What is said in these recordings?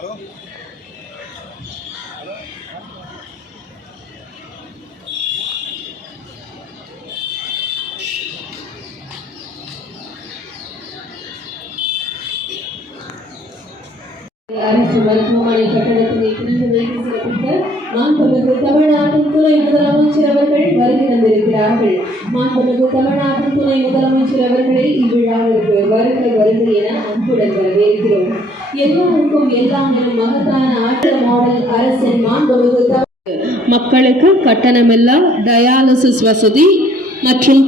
அரசு மருத்துவமனை கட்டடத்தினை திறந்து வைத்து சிறப்பிக்க மாண்புமிகு தமிழ்நாட்டின் துணை முதலமைச்சர் அவர்கள் வருகை தந்திருக்கிறார்கள். மாண்புமிகு தமிழ்நாட்டின் துணை முதலமைச்சர் அவர்களை இவ்விழாவிற்கு வருக வருக என அன்புடன் வரவேற்கிறோம். எல்லாருக்கும் எல்லாம் எனும் மகத்தான ஆற்றல் மாடல் அரசின் மாண்புமிகு மக்களுக்கு கட்டணமில்லா டயாலிசிஸ் வசதி மற்றும்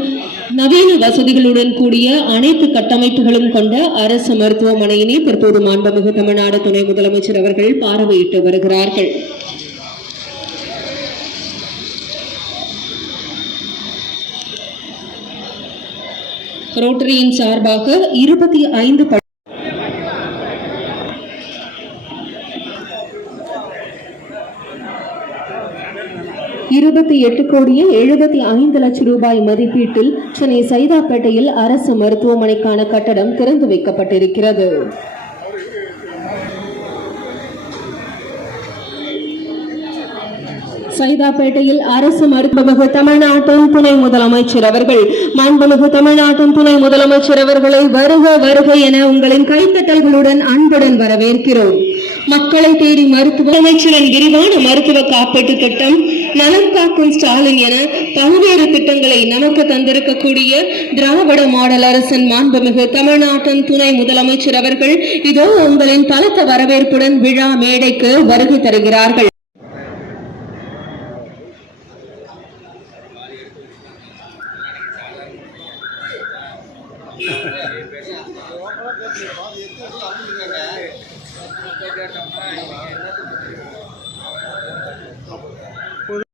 நவீன வசதிகளுடன் கூடிய அனைத்து கட்டமைப்புகளும் கொண்ட அரசு மருத்துவமனையினை தற்போது மாண்புமிகு தமிழ்நாடு துணை முதலமைச்சர் அவர்கள் பார்வையிட்டு வருகிறார்கள். ரோட்டரியின் சார்பாக 28,75,00,000 ரூபாய் மதிப்பீட்டில் சென்னை சைதாப்பேட்டையில் அரசு மருத்துவமனைக்கான கட்டடம் திறந்து வைக்கப்பட்டிருக்கிறது. சைதாப்பேட்டையில் அரசு மருத்துவமிகு தமிழ்நாட்டின் துணை முதலமைச்சர் அவர்கள் மாண்புமிகு தமிழ்நாட்டின் துணை முதலமைச்சர் அவர்களை வருக வருக என உங்களின் கைத்தட்டல்களுடன் அன்புடன் வரவேற்கிறோம். மக்களை தேடி மருத்துவ அமைச்சரின் விரிவான மருத்துவ காப்பீட்டு திட்டம், நலம் காக்கும் ஸ்டாலின் என பல்வேறு திட்டங்களை நமக்கு தந்திருக்கக்கூடிய திராவிட மாடல் அரசின் மாண்புமிகு தமிழ்நாட்டின் துணை முதலமைச்சர் அவர்கள் இதோ உங்களின் பலத்த வரவேற்புடன் விழா மேடைக்கு வருகை தருகிறார்கள்.